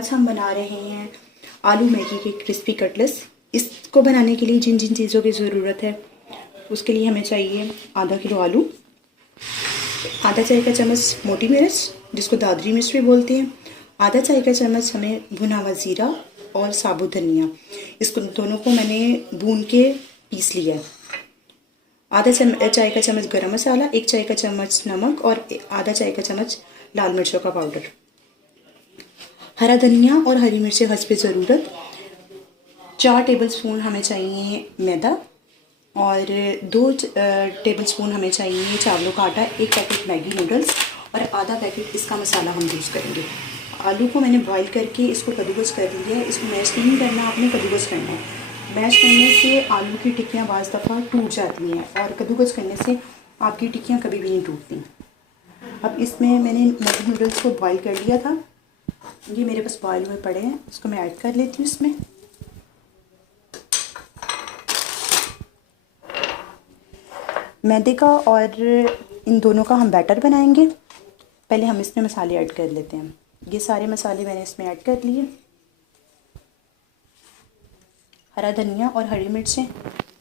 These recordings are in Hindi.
आज हम बना रहे हैं आलू मैगी के क्रिस्पी कटलेट्स। इसको बनाने के लिए जिन जिन चीज़ों की ज़रूरत है उसके लिए हमें चाहिए आधा किलो आलू, आधा चाय का चम्मच मोटी मिर्च जिसको दादरी मिर्च भी बोलते हैं, आधा चाय का चम्मच हमें भुना हुआ ज़ीरा और साबुत धनिया। इसको दोनों को मैंने भून के पीस लिया है। आधा चाय का चम्मच गरम मसाला, एक चाय का चम्मच नमक और आधा चाय का चम्मच लाल मिर्चों का पाउडर। हरा धनिया और हरी मिर्चें हस्बे ज़रूरत। 4 टेबलस्पून हमें चाहिए मैदा और 2 टेबलस्पून हमें चाहिए चावलों का आटा, 1 पैकेट मैगी नूडल्स और आधा पैकेट इसका मसाला हम यूज़ करेंगे। आलू को मैंने बॉईल करके इसको कद्दूकस कर लिया है। इसको मैश नहीं करना, आपने कद्दूकस करना है। मैश करने से आलू की टिक्कियाँ बाज़ दफ़ा टूट जाती हैं और कद्दूकस करने से आपकी टिक्कियाँ कभी भी नहीं टूटती। अब इसमें मैंने मैगी नूडल्स को बॉईल कर लिया था, ये मेरे पास बॉयल हुए पड़े हैं। इसको मैं ऐड कर लेती हूँ इसमें। मैदे का और इन दोनों का हम बैटर बनाएंगे। पहले हम इसमें मसाले ऐड कर लेते हैं। ये सारे मसाले मैंने इसमें ऐड कर लिए। हरा धनिया और हरी मिर्चें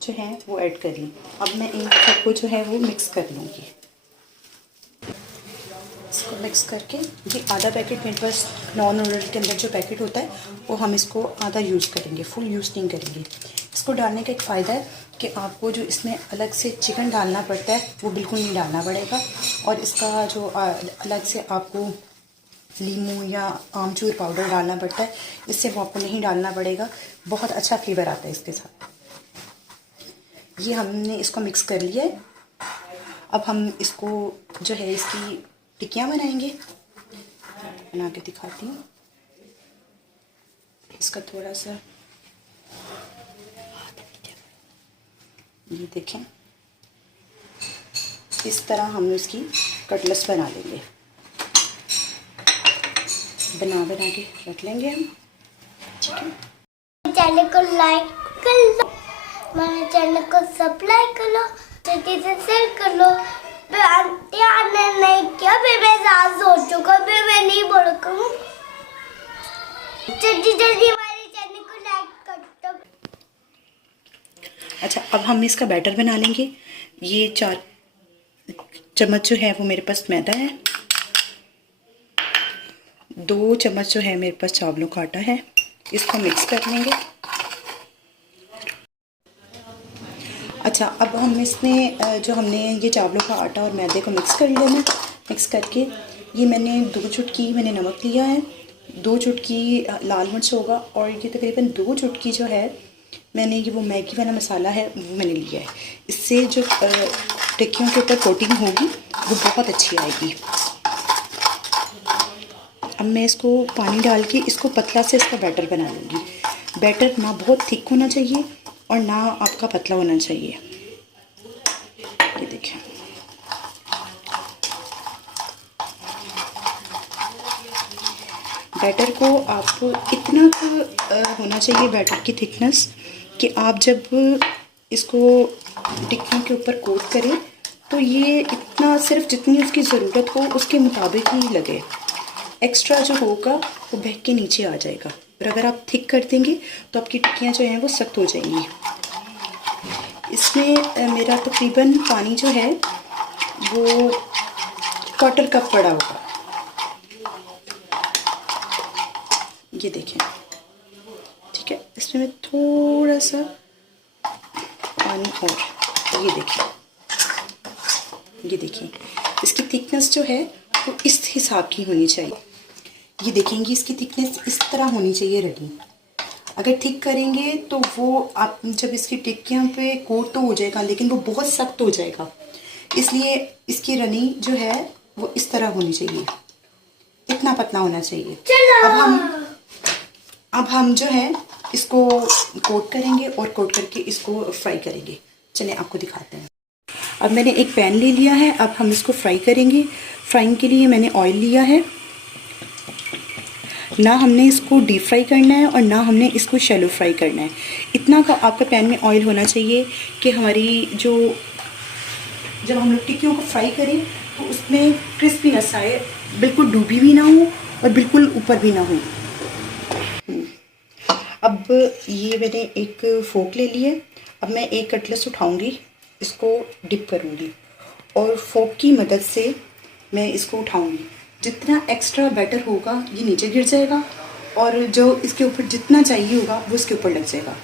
जो हैं वो ऐड कर ली। अब मैं इन सबको जो है वो मिक्स कर लूँगी। इसको मिक्स करके ये आधा पैकेट मेरे पास नॉन नूडल के अंदर जो पैकेट होता है वो हम इसको आधा यूज़ करेंगे, फुल यूज़ नहीं करेंगे। इसको डालने का एक फ़ायदा है कि आपको जो इसमें अलग से चिकन डालना पड़ता है वो बिल्कुल नहीं डालना पड़ेगा और इसका जो अलग से आपको लीमू या आमचूर पाउडर डालना पड़ता है, इससे वो आपको नहीं डालना पड़ेगा। बहुत अच्छा फ्लेवर आता है इसके साथ। ये हमने इसको मिक्स कर लिया है। अब हम इसको जो है इसकी टिक्कियाँ बनाएंगे। बना के दिखाती हूँ। इसका थोड़ा सा ये देखें, इस तरह हम इसकी कटलेट्स बना लेंगे। बना के रख लेंगे हम। ठीक है, चैनल को लाइक कर लो, हमारे चैनल को सब्सक्राइब कर लो, जल्दी से शेयर कर लो। नहीं किया फिर मैं ज़्यादा सोचूंगा, फिर मैं नहीं बोलूँगा। जल्दी हमारे चैनल को लाइक कर दो। अच्छा, अब हम इसका बैटर बना लेंगे। ये 4 चम्मच जो है वो मेरे पास मैदा है, 2 चम्मच जो है मेरे पास चावलों का आटा है। इसको मिक्स कर लेंगे। अच्छा, अब हम इसमें जो हमने ये चावलों का आटा और मैदे को मिक्स कर लेना। मिक्स करके ये मैंने 2 चुटकी मैंने नमक लिया है, 2 चुटकी लाल मिर्च होगा और ये तकरीबन 2 चुटकी जो है मैंने ये वो मैगी वाला मसाला है वो मैंने लिया है। इससे जो टिक्कियों के ऊपर कोटिंग होगी वो बहुत अच्छी आएगी। अब मैं इसको पानी डाल के इसको पतला से इसका बैटर बना लूँगी। बैटर ना बहुत थिक होना चाहिए और ना आपका पतला होना चाहिए। ये देखें, बैटर को आपको इतना होना चाहिए बैटर की थिकनेस कि आप जब इसको टिक्कियों के ऊपर कोट करें तो ये इतना सिर्फ जितनी उसकी ज़रूरत हो उसके मुताबिक ही लगे। एक्स्ट्रा जो होगा वो बह के नीचे आ जाएगा और अगर आप थिक कर देंगे तो आपकी टिक्कियाँ जो हैं वो सख्त हो जाएंगी। इसमें मेरा तकरीबन पानी जो है वो 1/4 कप पड़ा होगा। ये देखें, ठीक है। इसमें मैं थोड़ा सा पानी और ये देखिए इसकी थिकनेस जो है वो इस हिसाब की होनी चाहिए। ये देखेंगे इसकी थिकनेस इस तरह होनी चाहिए रनी। अगर थिक करेंगे तो वो आप जब इसकी टिक्कियाँ पे कोट तो हो जाएगा लेकिन वो बहुत सख्त हो जाएगा, इसलिए इसकी रनी जो है वो इस तरह होनी चाहिए, इतना पतला होना चाहिए। अब हम जो है इसको कोट करेंगे और कोट करके इसको फ्राई करेंगे। चलिए आपको दिखाते हैं। अब मैंने एक पैन ले लिया है, अब हम इसको फ्राई करेंगे। फ्राइंग के लिए मैंने ऑयल लिया है। ना हमने इसको डीप फ्राई करना है और ना हमने इसको शैलो फ्राई करना है। इतना का आपका पैन में ऑयल होना चाहिए कि हमारी जो जब हम लोग टिक्कियों को फ्राई करें तो उसमें क्रिस्पीनेस आए, बिल्कुल डूबी भी ना हो और बिल्कुल ऊपर भी ना हो। अब ये मैंने एक फोक ले ली है। अब मैं एक कटलेस उठाऊंगी, इसको डिप करूंगी और फोक की मदद से मैं इसको उठाऊंगी। जितना एक्स्ट्रा बैटर होगा ये नीचे गिर जाएगा और जो इसके ऊपर जितना चाहिए होगा वो इसके ऊपर लग जाएगा।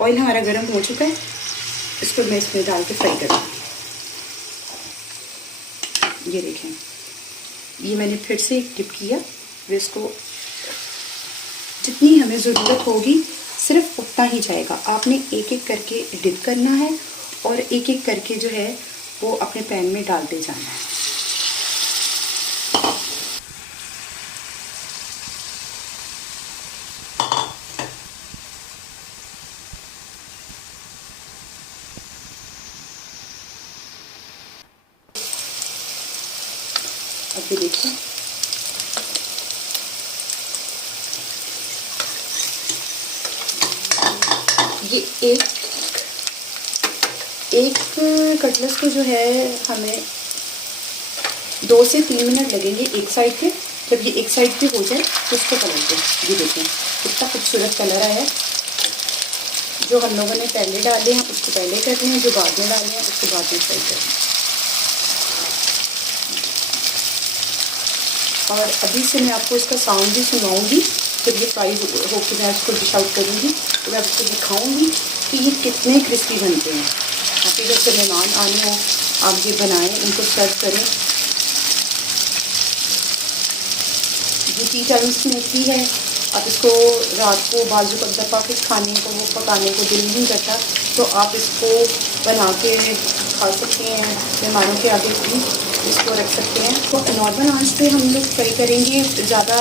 ऑयल हमारा गर्म हो चुका है, इसको मैं इसमें डाल के फ्राई करूँगी। ये देखें, ये मैंने फिर से डिप किया। फिर इसको जितनी हमें ज़रूरत होगी सिर्फ उतना ही जाएगा। आपने एक एक करके डिप करना है और एक एक करके जो है वो अपने पैन में डालते जाना है। अब ये देखिए, ये एक कटलेस के जो है हमें 2 से 3 मिनट लगेंगे एक साइड पे। जब ये एक साइड पे हो जाए तो इसको पलट दें। ये देखें कितना खूबसूरत कलर आया है। जो हम लोगों ने पहले डाले हैं उसको पहले करते हैं, जो बाद में डाले हैं उसको बाद में फ्राई करते हैं। और अभी से मैं आपको इसका साउंड भी सुनाऊंगी। जब ये फ्राई होकर मैं इसको डिश आउट करूँगी तो मैं आपको दिखाऊंगी कि ये कितने क्रिस्पी बनते हैं। आपके घर से मेहमान आने हो, आप ये बनाएं, उनको सर्व करें। ये टी टाइम्स में होती है। आप इसको रात को बाजू का दफ़ा के खाने को पकाने को दिल नहीं करता तो आप इसको बना के खा सकते हैं। मेहमानों के आगे भी इसको रख सकते हैं। तो नॉर्मल आंच पे हम लोग फ्राई करेंगे, ज़्यादा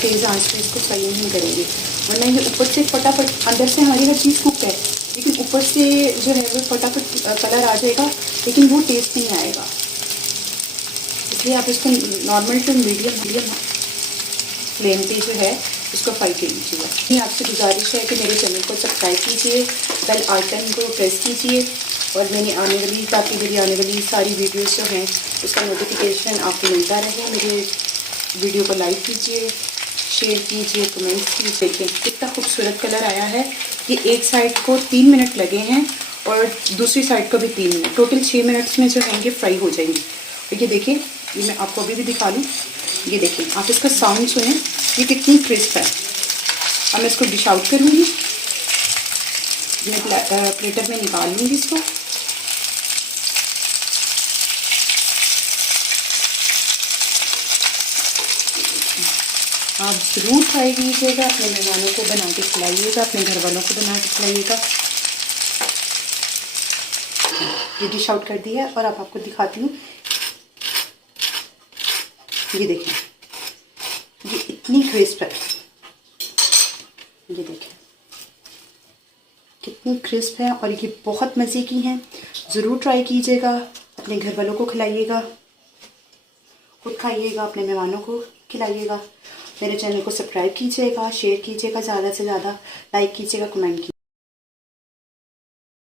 तेज़ आंच पे इसको फ्राई नहीं करेंगे, वरना ये ऊपर से फटाफट, अंदर से हमारी हर चीज़ कुक है लेकिन ऊपर से जो है वो फटाफट कलर आ जाएगा लेकिन वो टेस्ट नहीं आएगा। इसलिए आप इसको नॉर्मल टू मीडियम फ्लेम पे जो है इसको फ्राई कर लीजिएगा। आपसे गुजारिश है कि मेरे चैनल को सब्सक्राइब कीजिए, बेल आइकन को प्रेस कीजिए और मैंने आने वाली काफ़ी मेरी आने वाली सारी वीडियोस जो हैं उसका नोटिफिकेशन आपको मिलता रहे। मेरे वीडियो को लाइक कीजिए, शेयर कीजिए, कमेंट्स कीजिए। देखिए कितना खूबसूरत कलर आया है। ये एक साइड को 3 मिनट लगे हैं और दूसरी साइड को भी 3 मिनट, टोटल 6 मिनट्स में जो हैंगे फ्राई हो जाएंगे। और ये देखिए, ये मैं आपको अभी भी दिखा लूँ। ये देखिए, आप इसका साउंड सुने, ये कितनी क्रिस्प है। अब मैं इसको डिश आउट करूँगी, मैं प्लेटर में निकाल लूँगी इसको। आप ज़रूर ट्राई कीजिएगा, अपने मेहमानों को बना के खिलाइएगा, अपने घर वालों को बना के खिलाइएगा। ये डिश आउट कर दिया और अब आपको दिखाती हूँ। ये देखें, ये इतनी क्रिस्प है। ये देखें कितनी क्रिस्प है और ये बहुत मज़े की हैं। ज़रूर ट्राई कीजिएगा, अपने घर वालों को खिलाइएगा, खुद खाइएगा, अपने मेहमानों को खिलाइएगा। मेरे चैनल को सब्सक्राइब कीजिएगा, शेयर कीजिएगा, ज़्यादा से ज़्यादा लाइक कीजिएगा, कमेंट कीजिएगा।